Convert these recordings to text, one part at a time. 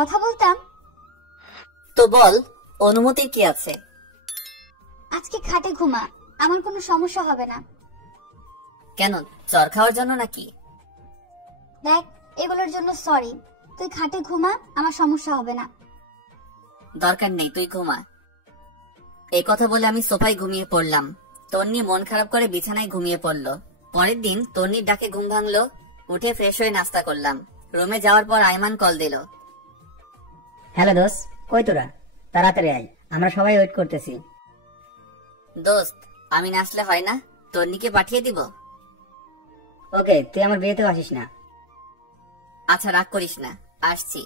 কথা বলতাম। তো বল, অনুমতির কি আছে? আজকে খাটে ঘুমা, আমার কোনো সমস্যা হবে না। কেন, চর খাওয়ার জন্য নাকি? দেখ, এগুলোর জন্য সরি, তুই খাটে ঘুমা, আমার সমস্যা হবে না। দরকার নেই, তুই ঘুমা। এই কথা বলে আমি সোফায় ঘুমিয়ে পড়লাম। তন্নি মন খারাপ করে বিছানায় ঘুমিয়ে পড়ল। পরের দিন তন্নির ডাকে ঘুম ভাঙলো। উঠে ফ্রেশ হয়ে নাস্তা করলাম। রুমে যাওয়ার পর আইমান কল দিল। হ্যালো দোস্ত, কই তোরা? তাড়াতাড়ি আয়, আমরা সবাই ওয়েট করতেছি। দোস্ত, আমি না আসলে হয় না? তন্নিকে পাঠিয়ে দিব। ওকে, তুই আমার বিয়েতেও আসিস না। আচ্ছা, রাগ করিস না, আসছি।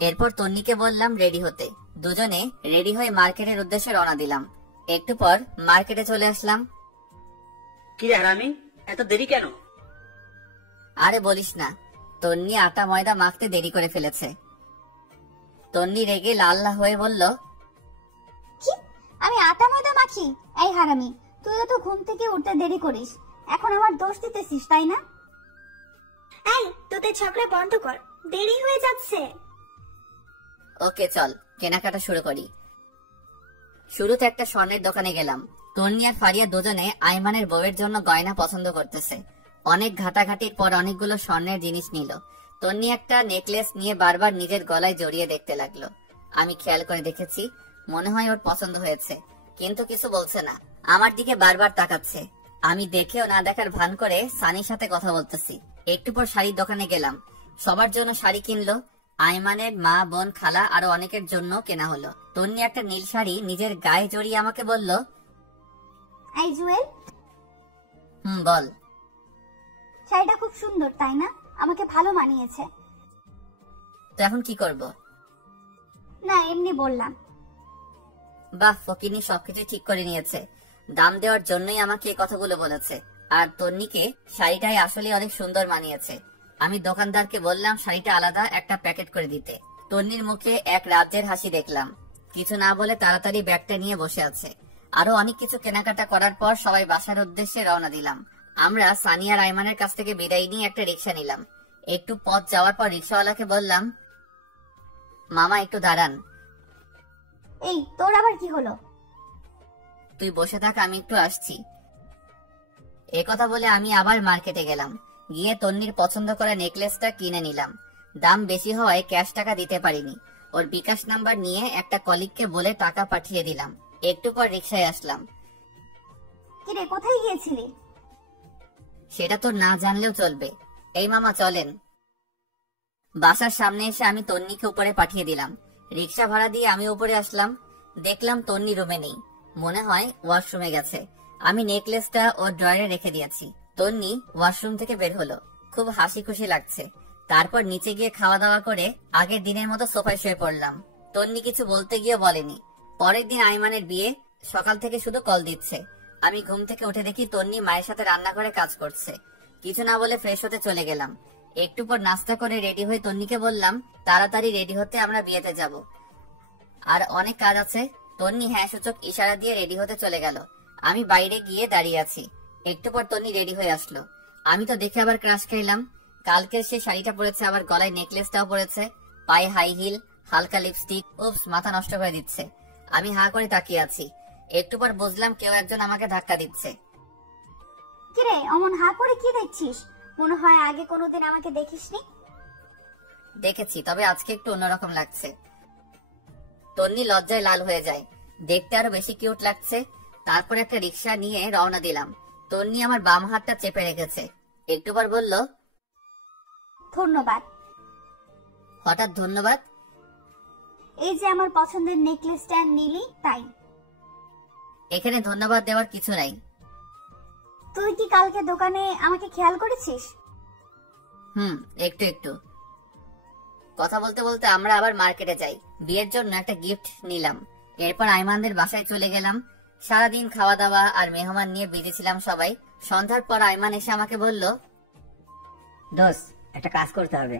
এরপর তন্নিকে বললাম রেডি হতে। দুজনে রেডি হয়ে মার্কেটের উদ্দেশ্যে রওনা দিলাম। একটু পর মার্কেটে চলে আসলাম। কি রে হারামি, এত দেরি কেন? আরে বলিস না, তন্নি আটা ময়দা মাখতে দেরি করে ফেলেছে। তন্নি রেগে লাল হয়ে বলল, কি, আমি আটা ময়দা মাখি? এই হারামি, তুইও তো ঘুম থেকে উঠতে দেরি করিস, এখন আমার দোষ দিতেছিস তাই না? এই, তোদের ঝগড়া বন্ধ কর, দেরি হয়ে যাচ্ছে। ওকে চল, কেনাকাটা শুরু করি। শুরুতে একটা স্বর্ণের দোকানে গেলাম। তন্নি আর ফারিয়া দুজনে আইমানের বউয়ের জন্য গয়না পছন্দ করতেছে। অনেক ঘাটাঘাটির পর অনেকগুলো স্বর্ণের জিনিস নিল। তন্নি একটা নেকলেস নিয়ে বারবার নিজের গলায় জড়িয়ে দেখতে লাগলো। আমি খেয়াল করে দেখেছি, মনে হয় ওর পছন্দ হয়েছে, কিন্তু কিছু বলছে না। আমার দিকে বারবার তাকাচ্ছে। আমি দেখেও না দেখার ভান করে সানির সাথে কথা বলতেছি। একটু পর শাড়ির দোকানে গেলাম। সবার জন্য শাড়ি কিনলো। আইমানের মা, বোন, খালা আরো অনেকের জন্য কেনা হলো। তন্নি একটা নীল শাড়ি নিজের গায়ে জড়িয়ে আমাকে বলল, এই জুয়েল, বল। শাড়িটা খুব সুন্দর তাই না? আমাকে ভালো মানিয়েছে। তো এখন কি করব? না, এমনি বললাম। বাহ, ফকিনি সবকিছু ঠিক করে নিয়েছে। দাম দেওয়ার জন্যই আমাকে এই কথাগুলো বলেছে। আর তন্নিকে শাড়িটাই আসলে অনেক সুন্দর মানিয়েছে। আমি দোকানদারকে বললাম শাড়িটা আলাদা একটা প্যাকেট করে দিতে। তন্নির মুখে এক রাজ্যের হাসি দেখলাম। কিছু না বলে তাড়াতাড়ি ব্যাগটা নিয়ে বসে আছে। আরো অনেক কিছু কেনাকাটা করার পর সবাই বাসার উদ্দেশ্যে রওনা দিলাম। আমরা সানিয়া রাইমানের কাছ থেকে বিদায় নিয়ে একটা রিক্সা নিলাম। একটু পথ যাওয়ার পর রিক্সাওয়ালাকে বললাম, মামা একটু দাঁড়ান। এই, তোর আবার কি হলো? তুই বসে থাক, আমি একটু আসছি। একথা বলে আমি আবার মার্কেটে গেলাম। গিয়ে তন্নির পছন্দ করা নেকলেসটা কিনে নিলাম। দাম বেশি হওয়ায় ক্যাশ টাকা দিতে পারিনি। ওর বিকাশ নাম্বার নিয়ে একটা কলিগকে বলে টাকা পাঠিয়ে দিলাম। একটু পর রিক্সায় আসলাম। কিরে, কোথায় গিয়েছিলি? সেটা তো না জানলেও চলবে। এই মামা চলেন। বাসার সামনে এসে আমি তন্নিকে উপরে পাঠিয়ে দিলাম। রিক্সা ভাড়া দিয়ে আমি উপরে আসলাম। দেখলাম তন্নি রুমে নেই, মনে হয় ওয়াশরুমে গেছে। আমি নেকলেসটা ওর ড্রয়ারে রেখে দিয়েছি। তন্নি ওয়াশরুম থেকে বের হলো, খুব হাসি খুশি লাগছে। তারপর নিচে গিয়ে খাওয়া দাওয়া করে আগের দিনের মতো সোফায় শুয়ে পড়লাম। তন্নি কিছু বলতে গিয়ে বলেনি। পরের দিন আইমানের বিয়ে, সকাল থেকে শুধু কল দিচ্ছে। আমি ঘুম থেকে উঠে দেখি তন্নি মায়ের সাথে রান্নাঘরে কাজ করছে। কিছু না বলে ফ্রেশ হতে চলে গেলাম। একটু পর নাস্তা করে রেডি হয়ে তন্নিকে বললাম তাড়াতাড়ি রেডি হতে, আমরা বিয়েতে যাব, আর অনেক কাজ আছে। তন্নি হ্যাঁ সূচক ইশারা দিয়ে রেডি হতে চলে গেল। আমি বাইরে গিয়ে দাঁড়িয়ে আছি। একটু পর তন্নি রেডি হয়ে আসলো। আমি তো দেখে আবার ক্রাশ খাইলাম। কালকের সে শাড়িটা পরেছে, আবার গলায় নেকলেসটাও পরেছে, পায়ে হাই হিল, হালকা লিপস্টিক। উপস, মাথা নষ্ট করে দিচ্ছে। আমি হা করে তাকিয়ে আছি। একটু পর বুঝলাম কেউ একজন আমাকে ধাক্কা দিচ্ছে। কিরে, অমন হা করে কি দেখছিস? মনে হয় আগে কোনোদিন আমাকে দেখিসনি। দেখেছি, তবে আজকে একটু অন্যরকম লাগছে। তন্নি লজ্জায় লাল হয়ে যায়, দেখতে আরো বেশি কিউট লাগছে। তারপর একটা রিক্সা নিয়ে রওনা দিলাম। তন্নি আমার বাম হাতটা চেপে রেখেছে। একটু পর বলল, ধন্যবাদ। হঠাৎ ধন্যবাদ? এই যে আমার পছন্দের নেকলেসটা নিলি তাই। এখানে ধন্যবাদ দেওয়ার কিছু নাই। তুই কি কালকে দোকানে আমাকে খেয়াল করেছিস? একটু একটু। কথা বলতে বলতে আমরা আবার মার্কেটে যাই। বিয়ের জন্য একটা গিফট নিলাম। এরপর আইমানদের বাসায় চলে গেলাম। সারাদিন খাওয়া দাওয়া আর মেহমান নিয়ে বিজি ছিলাম সবাই। সন্ধ্যার পর আইমান এসে আমাকে বলল, দোস্ত, একটা কাজ করতে হবে।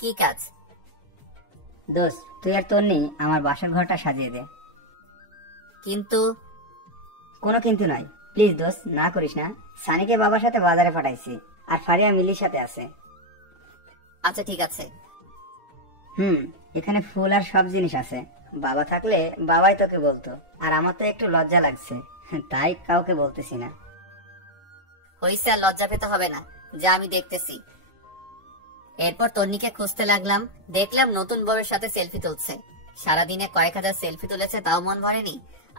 কি কাজ? দোস্ত, তুই আর তন্নি আমার বাসার ঘরটা সাজিয়ে দে। কিন্তু? কোনো কিন্তু নয়, প্লিজ দোস্ত, না করিস না। সানিকে বাবার সাথে বাজারে পাঠাইছি, আর ফারিয়া মিলির সাথে আছে। আচ্ছা ঠিক আছে। এখানে ফুল আর সব জিনিস আছে। বাবা থাকলে বাবাই তোকে বলতো, আর আমার তো একটু লজ্জা লাগছে, তাই কাউকে বলতেছি না। হইছে, আর লজ্জা পেতে হবে না, যা আমি দেখতেছি। এরপর তন্নিকে খুঁজতে লাগলাম, দেখলাম নতুন বউয়ের সাথে সেলফি তুলছে। সারাদিনে কয়েক হাজার সেলফি তুলেছে, তাও মন ভরেনি।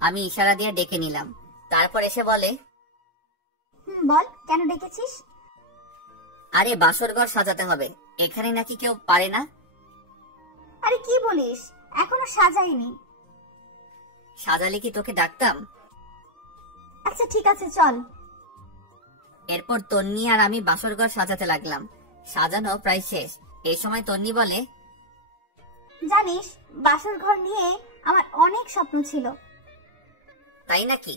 আমি ইশারা দিয়ে ডেকে নিলাম। তারপর এসে বলে, বল কেন ডেকেছিস? আরে বাসর ঘর সাজাতে হবে, এখানে নাকি কেউ পারে না। আরে কি বলিস, এখনো সাজাইনি। সাজালে কি তোকে ডাকতাম? আচ্ছা ঠিক আছে চল। এরপর তন্নি আর আমি বাসর ঘর সাজাতে লাগলাম। সাজানো প্রায় শেষ। এই সময় তন্নি বলে, জানিস বাসর ঘর নিয়ে আমার অনেক স্বপ্ন ছিল। তাই নাকি?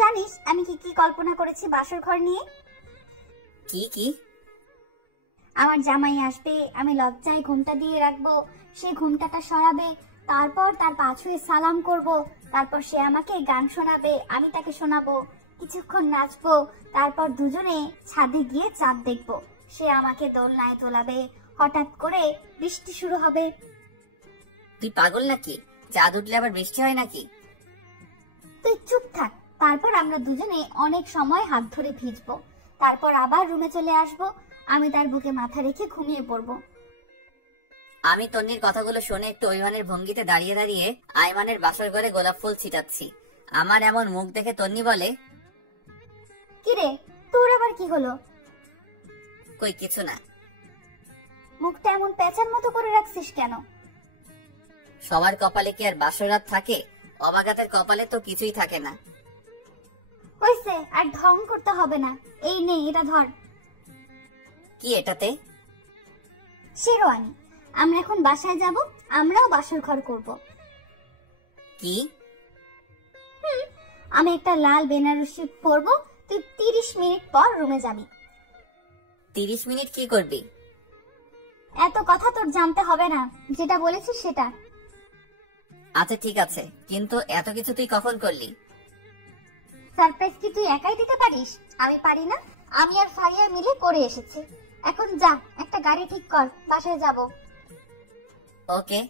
জানিস আমি কি কি কল্পনা করেছি বাসর ঘর নিয়ে? কি কি? আমার জামাই আসবে, আমি লজ্জায় ঘুমটা দিয়ে রাখবো, সে ঘুমটাটা সরাবে, তারপর তার পা ছুঁয়ে সালাম করব, তারপর সে আমাকে গান শোনাবে, আমি তাকে শোনাবো, কিছুক্ষণ নাচবো, তারপর দুজনে ছাদে গিয়ে চাঁদ দেখবো, সে আমাকে দোলনায় তোলাবে, হঠাৎ করে বৃষ্টি শুরু হবে। তুই পাগল নাকি? চাঁদ উঠলে আবার বৃষ্টি হয় নাকি? তুই চুপ থাক। তারপর আমরা দুজনে অনেক সময় হাত ধরে ভিজবো, তারপর আবার রুমে চলে আসবো, আমি তার বুকে মাথা রেখে ঘুমিয়ে পড়বো। আমি তন্নির কথাগুলো শুনে একটু অভিমানের ভঙ্গিতে দাঁড়িয়ে দাঁড়িয়ে আইমানের বাসর ঘরে গোলাপ ফুল ছিটাচ্ছি। আমার এমন মুখ দেখে তন্নি বলে, কিরে তোর আবার কি হলো? কই কিছু না। মুখটা এমন পেঁচার মতো করে রাখছিস কেন? সবার কপালে কি আর বাসর রাত থাকে? অবাগাতের কপালে তো কিছুই থাকে না। হইছে, আর ঢং করতে হবে না। এই নে, এটা ধর। কি এটাতে? শেরওয়ানি। আমরা এখন বাসায় যাব, আমরাও বাসর ঘর করব। কি? আমি একটা লাল বেনারসি পরবো, তুই 30 মিনিট পর রুমে যাবি। 30 মিনিট কি করবি? এত কথা তোর জানতে হবে না, যেটা বলেছিস সেটা। আচ্ছা ঠিক আছে, কিন্তু এত কিছু তুই কখন করলি? সারপ্রাইজ কি তুই একাই দিতে পারিস? আমি পারি না? আমি আর ফারিয়া মিলে করে এসেছি। এখন যা, একটা গাড়ি ঠিক কর, বাসায় যাব। ওকে।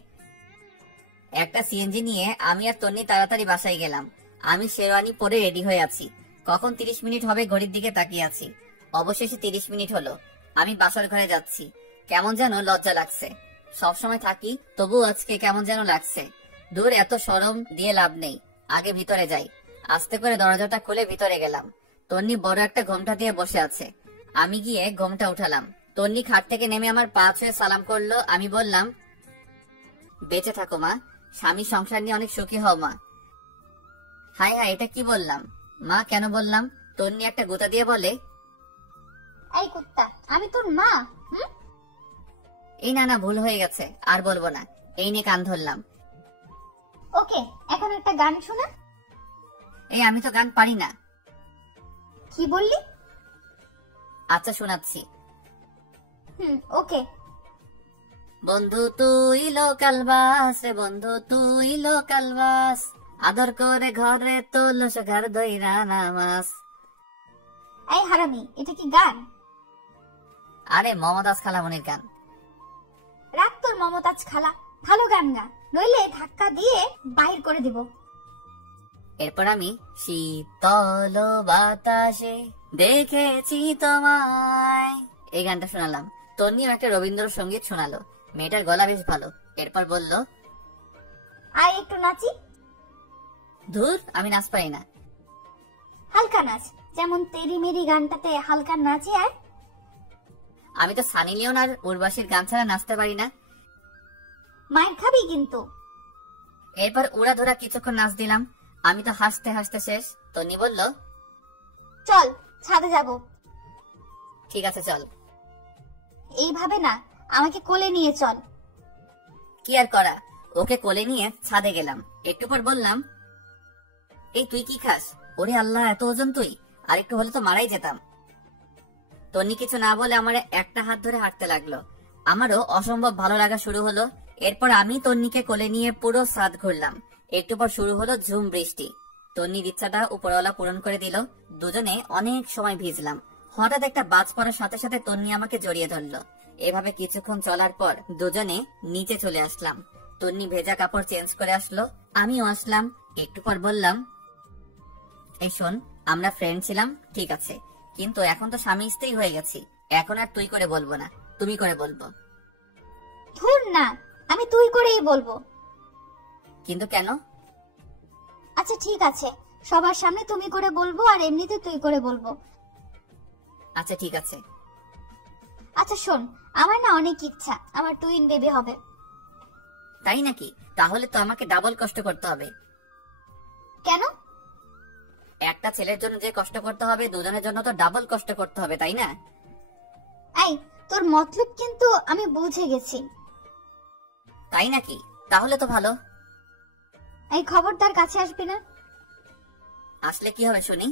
একটা সিএনজি নিয়ে আমি আর তন্নি তাড়াতাড়ি বাসায় গেলাম। আমি শেরওয়ানি পরে রেডি হয়ে আছি। কখন 30 মিনিট হবে ঘড়ির দিকে তাকিয়ে আছি। অবশেষে 30 মিনিট হলো। আমি বাসার ঘরে যাচ্ছি। কেমন যেন লজ্জা লাগছে। সবসময় থাকি, তবু আজকে কেমন যেন লাগছে। দূর, এত শরম দিয়ে লাভ নেই, আগে ভিতরে যাই। আস্তে করে দরজাটা খুলে ভিতরে গেলাম। তন্নি বড় একটা ঘোমটা দিয়ে বসে আছে। আমি গিয়ে ঘোমটা উঠালাম। তন্নি খাট থেকে নেমে আমার পা ছুঁয়ে সালাম করলো। আমি বললাম, বেঁচে থাকো মা, স্বামী সংসার নিয়ে অনেক সুখী হও মা। হাই হাই, এটা কি বললাম? মা কেন বললাম? তন্নি একটা গোতা দিয়ে বলে, এই কুত্তা, আমি তোর মা? এই না না, ভুল হয়ে গেছে, আর বলবো না। এই নিয়ে কান ধরলাম। ওকে, এখন একটা গান শোনা। এই আমি তো গান পারি না। কি বললি? আচ্ছা শোনাচ্ছি। ওকে। বন্ধু তুই লোকাল বাস রে, বন্ধু তুই লোকাল বাস, আদর করে ঘরে তোল সখার দইরা নামাস। এই হারামি, এটা কি গান? আরে মমতাজ খালামনির গান। রাখ তোর মমতাজ খালা, ভালো গান গা, নইলে ধাক্কা দিয়ে বাইর করে দিব। এরপর আমি শীতল বাতাসে দেখেছি তোমায়, এই গানটা শোনালাম। তন্নিও একটা রবীন্দ্রসঙ্গীত শোনালো। মেয়েটার গলা বেশ ভালো। এরপর বলল, আয় একটু নাচি। ধুর, আমি নাচ পারি না। হালকা নাচ, যেমন তেরি মেরি গানটাতে হালকা নাচি। আর আমি তো সানি লিওন আর উর্বাশীর গান ছাড়া নাচতে পারি না। মায়ের খাবি কিন্তু। এরপর উড়া ধরা কিছুক্ষণ নাচ দিলাম। আমি তো হাসতে হাসতে শেষ। তন্নি বলল, চল ছাদে যাব। ঠিক আছে চল। এইভাবে না, আমাকে কোলে নিয়ে চল। কি আর করা, ওকে কোলে নিয়ে ছাদে গেলাম। একটু পর বললাম, এই তুই কি খাস? ওরে আল্লাহ, এত ওজন তুই! আর একটু হলে তো মারাই যেতাম। তন্নি কিছু না বলে আমার একটা হাত ধরে হাঁটতে লাগলো। আমারও অসম্ভব ভালো লাগা শুরু হলো। এরপর আমি তন্নিকে কোলে নিয়ে পুরো ছাদ ঘুরলাম। একটু পর শুরু হলো ঝুম বৃষ্টি। তন্নির ইচ্ছাটা উপরওয়ালা পূরণ করে দিল। দুজনে অনেক সময় ভিজলাম। হঠাৎ একটা বাজ পড়ার সাথে সাথে তন্নি আমাকে জড়িয়ে ধরলো। এভাবে কিছুক্ষণ চলার পর দুজনে নিচে চলে আসলাম। তন্নি ভেজা কাপড় চেঞ্জ করে আসলো, আমিও আসলাম। একটু পর বললাম, এই শোন, আমরা ফ্রেন্ড ছিলাম ঠিক আছে, কিন্তু এখন তো স্বামী স্ত্রী হয়ে গেছি। এখন আর তুই করে বলবো না, তুমি করে বলবো। ধুর না, আমি তুই করেই বলবো। কিন্তু কেন? আচ্ছা ঠিক আছে, সবার সামনে তুমি করে বলবো আর এমনিতে তুই করে বলবো। আচ্ছা ঠিক আছে। আচ্ছা শোন, আমার না অনেক ইচ্ছা আমার টুইন বেবি হবে। তাই নাকি? তাহলে তো আমাকে ডাবল কষ্ট করতে হবে। কেন? একটা ছেলের জন্য যে কষ্ট করতে হবে, দুজনের জন্য তো ডাবল কষ্ট করতে হবে, তাই না? এই, তোর মতলব কিন্তু আমি বুঝে গেছি। তাই নাকি? তাহলে তো ভালো। এই খবরদার কাছে আসবি না। আসলে কি হবে শুনি?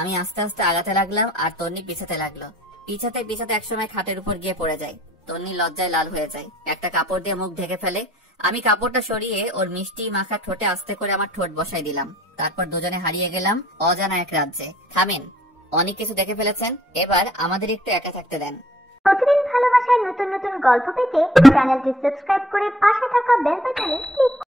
আমি আস্তে আস্তে আগাতে লাগলাম আর তন্নি পিছাতে লাগলো। পিছাতে পিছাতে একসময় খাটের উপর গিয়ে পড়ে যায়। তন্নি লজ্জায় লাল হয়ে যায়, একটা কাপড় দিয়ে মুখ ঢেকে ফেলে। আমি কাপড়টা সরিয়ে ওর মিষ্টি মাখা ঠোঁটে আস্তে করে আমার ঠোঁট বসাই দিলাম। তারপর দুজনে হারিয়ে গেলাম অজানা এক রাজ্যে। থামেন, অনেক কিছু দেখে ফেলেছেন, এবার আমাদের একটু একা থাকতে দেন। প্রতিদিন ভালোবাসার নতুন নতুন গল্প পেতে চ্যানেলটি সাবস্ক্রাইব করে পাশে থাকা বেল বাটনে ক্লিক